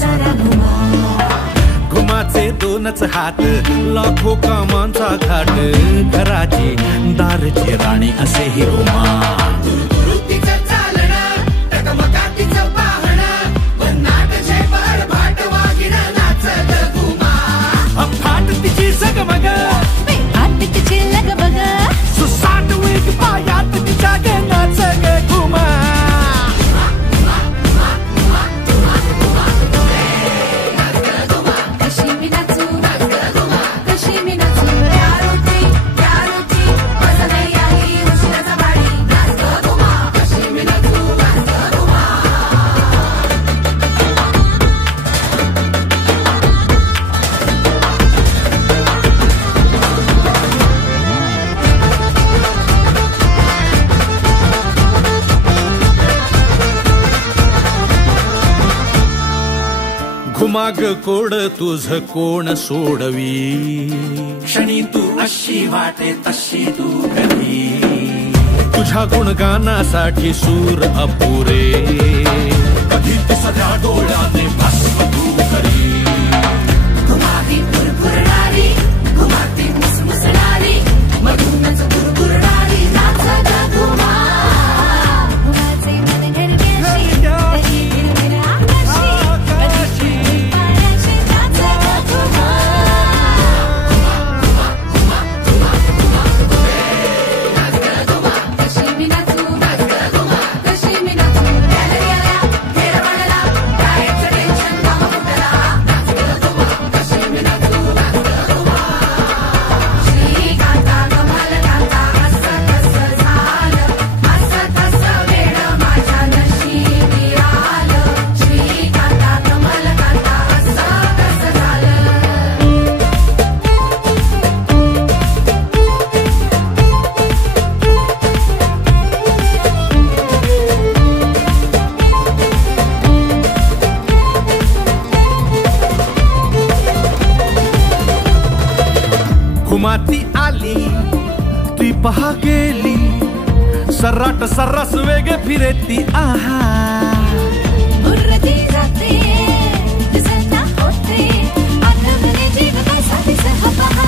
सारा घुमा. घुमाचे दोनच हात लाखो कामांचा घाट घराची दारची राणी असे ही घुमा. फाट तिची जगमग आत तिची लगबग सुसाट वेग पायात तिच्या गे नाच ग घुमा. कशी मी नाचू कशी मी नाचू यारोटी माझा नाही आली उशिराचा बाडी. नाच ग घुमा कशी मी नाचू नाच ग घुमा. घुमाग कोड तुझ कोण सोडवी. क्षणी तू अशी वाटे तशी तू कधी. तुझ्या गुणगानासाठी सूर अपुरे. कधी सध्या डोळ्याने भस्म तू करी. घुमाती फुरफुरणारी घुमाती मुसमुसणारी मधूनच फुरफुरणारी नाच ग घुमा. घुमाचे मन घरग्याशी कधी गिरगिर आकाशी कधी पायाशी नाच ग घुमा. कशी मी नाचू कशी मी नाचू. गॅलरी आल्या खेळ वाढला कायचं टेन्शन काम फुटला. नाच ग घुमा कशी मी नाचू घुमा. श्रीकांता कमाल कांता असं कसं झालं असं तसं वेळ माझ्या नशिबी आलं. श्रीकांता कमाल कांता असं कसं झालं. घुमाती आली ती पहा गेली. सर्राट सर्रास वेग फिरेती आहा. उरती जाते दिसना होते आठवणे जीव कसा सह पहा.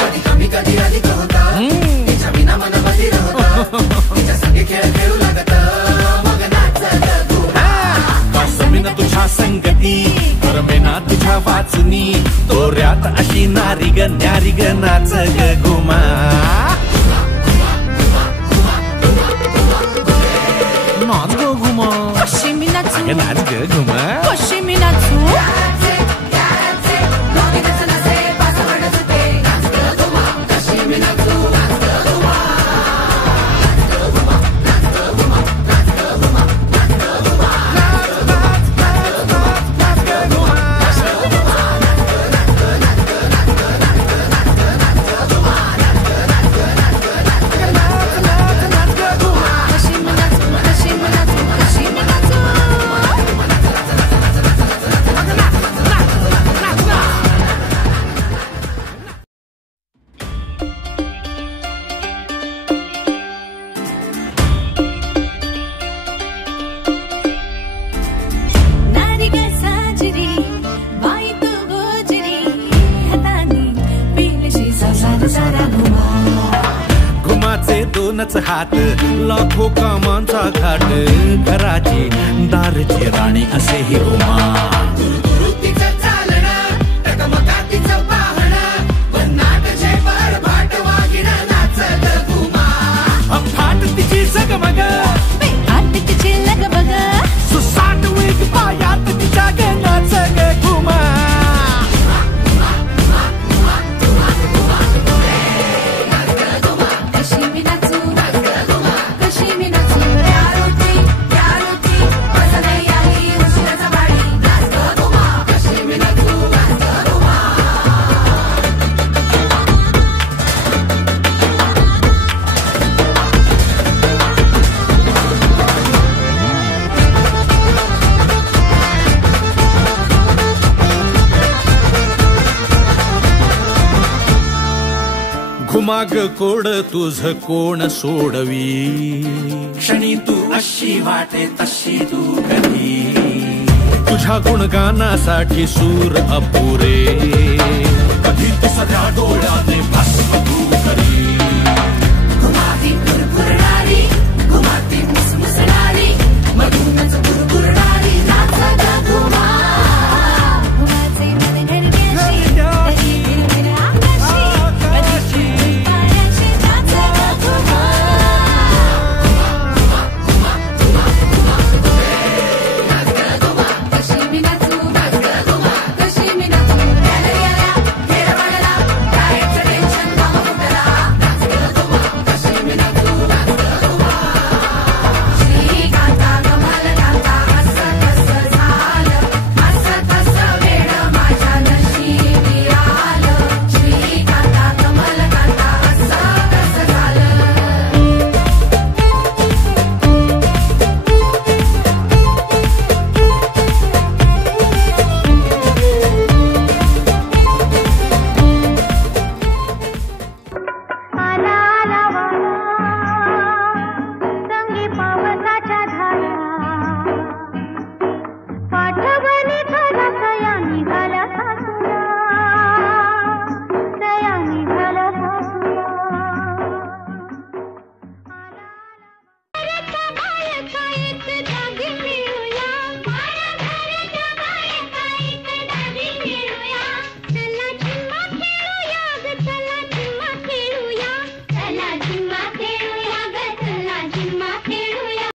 कधी कमी कधी अधिक होता तिच्या बिना मन बधीर होता. तिच्या संगे खेळ खेळू लागत मग नाच ग घुमा. वासमीन तुझ्या संगती करमेना तुझ्या वाचनी. तोऱ्यात अशी नारी ग न्यारी ग नाच ग घुमा. नाच ग घुमा कशी मी नाचू अगं नाच ग घुमा. कशी मी नाचू. घुमाचे दोनच हात लाखो कामांचा घाट घराची दारची राणी असे ही घुमा. फाट तिची जगमग आत तिची लगबग सुसाट वेग पायात तिच्या गे नाच ग घुमा. कशी मी नाचू कशी मी नाचू. यारोटी माझा नाही आली उशिराचा बाडी. नाच ग घुमा कशी मी नाचू नाच ग घुमा. घुमाग कोड तुझ कोण सोडवी. क्षणी तू अशी वाटे तशी तू कधी. तुझ्या गुणगानासाठी सूर अपुरे. कधी तिसऱ्या डोळ्याने भस्म